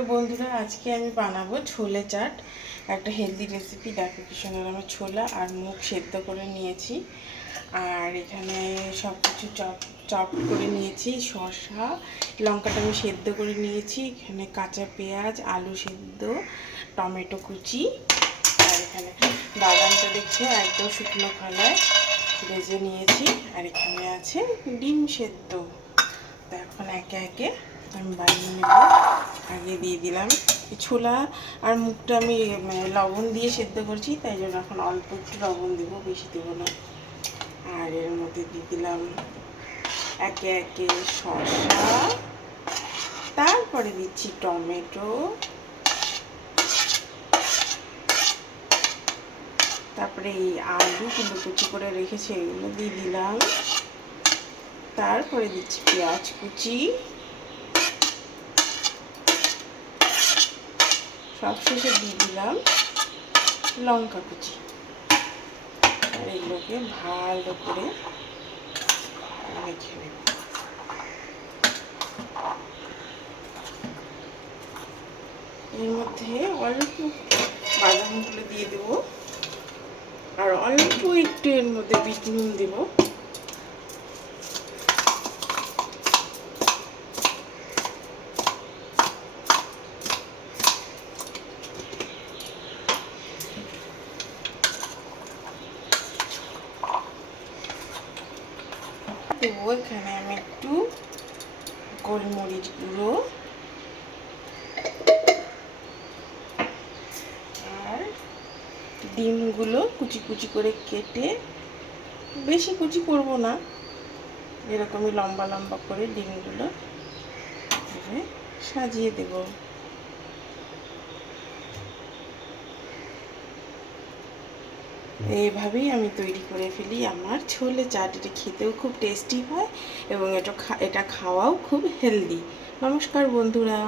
তো বন্ধুরা, আজকে আমি বানাবো ছোলে চাট। একটা হেলদি রেসিপি। দেখো কি সুন্দর আমি ছোলা আর মুগ সেদ্ধ করে নিয়েছি। আর এখানে সব কিছু চপ করে নিয়েছি। শসা, লঙ্কাটা আমি সেদ্ধ করে নিয়েছি। এখানে কাঁচা পেঁয়াজ, আলু সেদ্ধ, টমেটো কুচি। আর এখানে বাদামটা দেখছো একদম শুকনো খোলায় ভেজে নিয়েছি। আর এখানে আছে ডিম সেদ্ধ। তো এখন একে একে আমি বানিয়ে নেব। আগে দিয়ে দিলাম ছোলা আর মুগটা আমি লবণ দিয়ে সেদ্ধ করছি, তাই জন্য এখন অল্প একটু লবণ দেবো, বেশি দেবো না। আর এর মধ্যে দিয়ে দিলাম একে একে শসা, তারপরে দিচ্ছি টমেটো, তারপরে এই আলুগুলো কুচি করে রেখেছি এগুলো দিয়ে দিলাম। তারপরে দিচ্ছি পেঁয়াজ কুচি, সবশেষে দিয়ে দিলাম লঙ্কা কুচি। আর এগুলোকে ভালো করে মেখে নেব। এর মধ্যে অল্প বাদামগুলো দিয়ে দেবো, আর অল্প একটু এর মধ্যে বিট নুন দেবো। দেবো এখানে আমি একটু গোলমরিচ গুঁড়ো, আর ডিমগুলো কুচি কুচি করে কেটে, বেশি কুচি করব না, এরকমই লম্বা লম্বা করে ডিমগুলো সাজিয়ে দেব। এইভাবেই আমি তৈরি করে ফেলি আমার ছোলে চাট। এটা খেতেও খুব টেস্টি হয় এবং এটা খাওয়াও খুব হেলদি। নমস্কার বন্ধুরা।